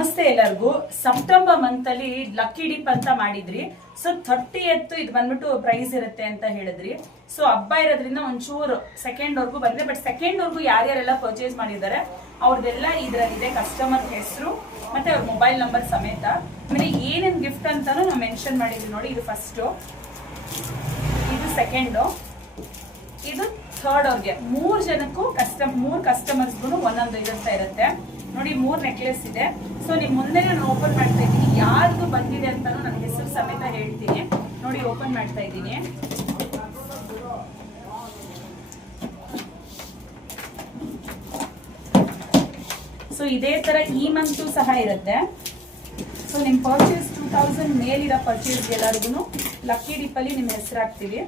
ನಮಸ್ತೆ ಎಲ್ಲರಿಗೂ. September month ಅಲ್ಲಿ ಲಕ್ಕಿ ಡಿಪ್ ಅಂತ ಮಾಡಿದ್ರಿ. ಸೊ 30th ಇದು ಬಂದ್ಬಿಟ್ಟು ಪ್ರೈಸ್ ಇರುತ್ತೆ ಅಂತ ಹೇಳಿದ್ರಿ. ಸೊ ಹಬ್ಬ ಇರೋದ್ರಿಂದ ಒಂಚೂರು ಸೆಕೆಂಡ್ ವರ್ಗೂ ಬಂದ್ರೆ, ಬಟ್ ಸೆಕೆಂಡ್ ವರ್ಗೂ ಯಾರ್ಯಾರೆಲ್ಲ ಪರ್ಚೇಸ್ ಮಾಡಿದ್ದಾರೆ ಅವ್ರದೆಲ್ಲ ಇದ್ರಲ್ಲಿದೆ, ಕಸ್ಟಮರ್ ಹೆಸರು ಮತ್ತೆ ಅವ್ರ ಮೊಬೈಲ್ ನಂಬರ್ ಸಮೇತ. ಆಮೇಲೆ ಏನೇನ್ ಗಿಫ್ಟ್ ಅಂತಾನು ನಾವು ಮೆನ್ಷನ್ ಮಾಡಿದ್ವಿ ನೋಡಿ. ಇದು ಫಸ್ಟ್, ಇದು ಸೆಕೆಂಡು, ಇದು ಥರ್ಡ್. ಅವ್ರಿಗೆ ಮೂರ್ ಜನಕ್ಕೂ ಮೂರ್ ಕಸ್ಟಮರ್ಸ್ಗೂ ಒಂದೊಂದು ಇದಂತ ಇರುತ್ತೆ ನೋಡಿ. 3 ನೆಕ್ಲೆಸ್ ಇದೆ. ಸೊ ನಿಮ್ ಮುಂದೆ ನಾನು ಓಪನ್ ಮಾಡ್ತಾ ಇದ್ದೀನಿ, ಯಾರ್ದು ಬಂದಿದೆ ಅಂತಾನು ನನ್ನ ಹೆಸರು ಸಮೇತ ಹೇಳ್ತೀನಿ ನೋಡಿ. ಓಪನ್ ಮಾಡ್ತಾ ಇದ್ದೀನಿ. ಸೊ ಇದೇ ತರ ಈ ಮಂತು ಸಹ ಇರುತ್ತೆ. ಸೊ ನಿಮ್ ಪರ್ಚೇಸ್ 2000 ಮೇಲಿರೋ ಪರ್ಚೇಸ್ ಎಲ್ಲರಿಗೂ ಲಕ್ಕಿ ಡಿಪ್ ಅಲ್ಲಿ ನಿಮ್ ಹೆಸರು ಹಾಕ್ತೀವಿ.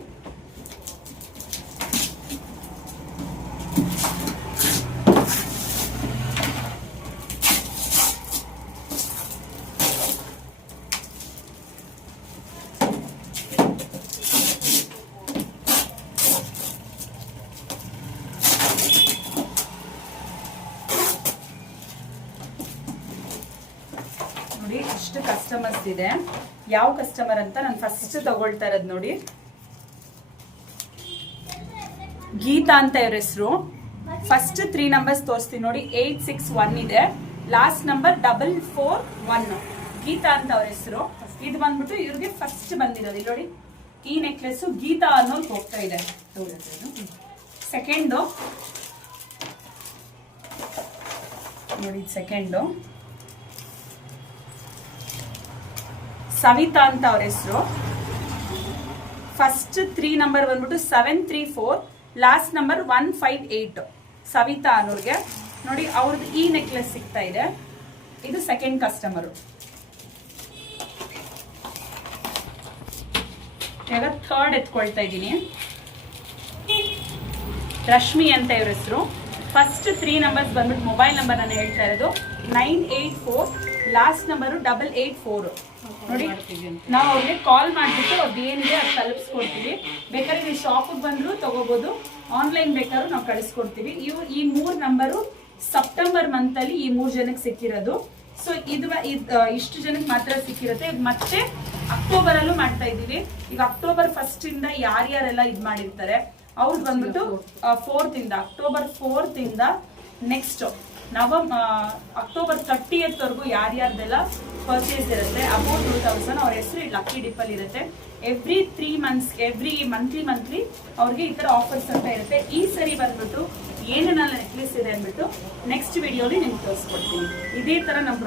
ನೋಡಿ ಇಷ್ಟು ಕಸ್ಟಮರ್ಸ್ ಇದೆ. ಯಾವ ಕಸ್ಟಮರ್ ಅಂತ ನಾನು ಫಸ್ಟ್ ತಗೊಳ್ತಾ ಇರೋದು ನೋಡಿ, ಗೀತಾ ಅಂತ ಇವ್ರ ಹೆಸರು. ಫಸ್ಟ್ 3 ನಂಬರ್ಸ್ ತೋರಿಸ್ತೀನಿ ನೋಡಿ. 861 ಇದೆ, ಲಾಸ್ಟ್ ನಂಬರ್ 441. ಗೀತಾ ಅಂತ ಅವ್ರ ಹೆಸರು. ಇದು ಬಂದ್ಬಿಟ್ಟು ಇವ್ರಿಗೆ ಫಸ್ಟ್ ಬಂದಿರೋದು ನೋಡಿ. ಈ ನೆಕ್ಲೆಸ್ ಗೀತಾ ಅನ್ನೋದು ಹೋಗ್ತಾ ಇದೆ. ಸೆಕೆಂಡು ನೋಡಿ, ಸೆಕೆಂಡು ಸವಿತಾ ಅಂತ ಅವ್ರ ಹೆಸರು. ಫಸ್ಟ್ 3 ನಂಬರ್ ಬಂದ್ಬಿಟ್ಟು 734, ಲಾಸ್ಟ್ ನಂಬರ್ 158. ಸವಿತಾ ಅನ್ನೋರ್ಗೆ ನೋಡಿ, ಅವ್ರದ್ದು ಈ ನೆಕ್ಲೆಸ್ ಸಿಗ್ತಾ ಇದೆ. ಇದು ಸೆಕೆಂಡ್ ಕಸ್ಟಮರು. ಈಗ ಥರ್ಡ್ ಎತ್ಕೊಳ್ತಾ ಇದ್ದೀನಿ. ರಶ್ಮಿ ಅಂತ ಇವ್ರ ಹೆಸರು. ಫಸ್ಟ್ 3 ನಂಬರ್ಸ್ ಬಂದ್ಬಿಟ್ಟು ಮೊಬೈಲ್ ನಂಬರ್ ನಾನು ಹೇಳ್ತಾ ಇರೋದು 984, ಲಾಸ್ಟ್ ನಂಬರು 884 ನೋಡಿ. ನಾವು ಅವ್ರಿಗೆ ಕಾಲ್ ಮಾಡಿಬಿಟ್ಟು ಅವ್ರದ್ದು ಏನಿದೆ ಅದು ತಲುಪಿಸ್ಕೊಡ್ತೀವಿ. ಬೇಕಾದ್ರೆ ನೀವು ಶಾಪಿಗೆ ಬಂದರೂ ತಗೋಬಹುದು, ಆನ್ಲೈನ್ ಬೇಕಾದ್ರೂ ನಾವು ಕಳಿಸ್ಕೊಡ್ತೀವಿ. ಈ 3 ನಂಬರು ಸೆಪ್ಟೆಂಬರ್ ಮಂತ್ ಅಲ್ಲಿ ಈ 3 ಜನಕ್ಕೆ ಸಿಕ್ಕಿರೋದು. ಸೊ ಇದು ಇಷ್ಟು ಜನಕ್ಕೆ ಮಾತ್ರ ಸಿಕ್ಕಿರುತ್ತೆ. ಮತ್ತೆ ಅಕ್ಟೋಬರ್ ಅಲ್ಲೂ ಮಾಡ್ತಾ ಇದ್ದೀವಿ. ಈಗ ಅಕ್ಟೋಬರ್ 1 ಇಂದ ಯಾರ್ಯಾರೆಲ್ಲ ಇದು ಮಾಡಿರ್ತಾರೆ ಅವ್ರು ಬಂದ್ಬಿಟ್ಟು 4th ಇಂದ, ಅಕ್ಟೋಬರ್ 4th ಇಂದ ನೆಕ್ಸ್ಟ್ ಅಕ್ಟೋಬರ್ 30th ವರೆಗೂ ಯಾರ್ಯಾರ್ದೆಲ್ಲ ಪರ್ಚೇಸ್ ಇರುತ್ತೆ ಅಬೌಟ್ 2000 ಅವ್ರ ಹೆಸರು ಲಕ್ಕಿ ಡಿಪ್ ಅಲ್ಲಿ ಇರುತ್ತೆ. ಎವ್ರಿ 3 ಮಂತ್ಸ್, ಎವ್ರಿ ಮಂತ್ಲಿ ಅವ್ರಿಗೆ ಈ ತರ ಆಫರ್ಸ್ ಅಂತ ಇರುತ್ತೆ. ಈ ಸರಿ ಬಂದ್ಬಿಟ್ಟು ಏನೇನೆಲ್ಲ ನೆಕ್ಲೆಸ್ ಇದೆ ಅಂದ್ಬಿಟ್ಟು ನೆಕ್ಸ್ಟ್ ವಿಡಿಯೋಲಿ ನಿಮ್ಗೆ ತೋರಿಸ್ಕೊಡ್ತೀನಿ. ಇದೇ ತರ ನಮ್ಮ